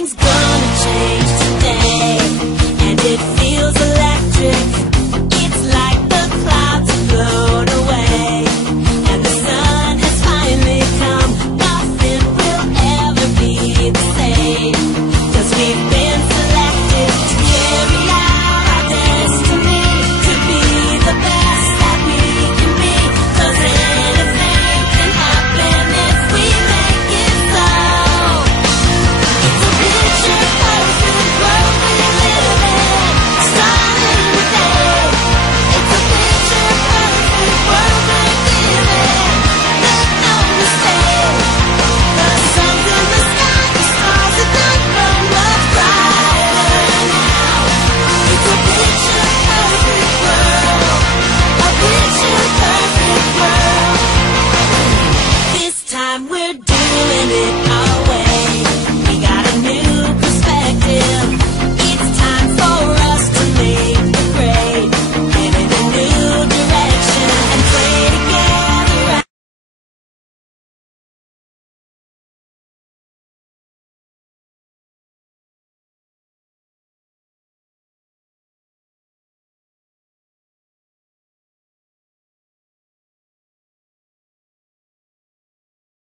Everything's gonna change today, and it feels electric. It's like the clouds have blown away, and the sun has finally come. Nothing will ever be the same, 'cause we've been selected to carry out our destiny, to be the best that we can be. 'Cause anything can happen if we make it so. It's a picture perfect world we live in, starting today. It's a picture perfect world we're giving. Make no mistake, the sun's in the sky, the stars have not grown much brighter now. It's a picture perfect world, a picture perfect world. This time we're doing it.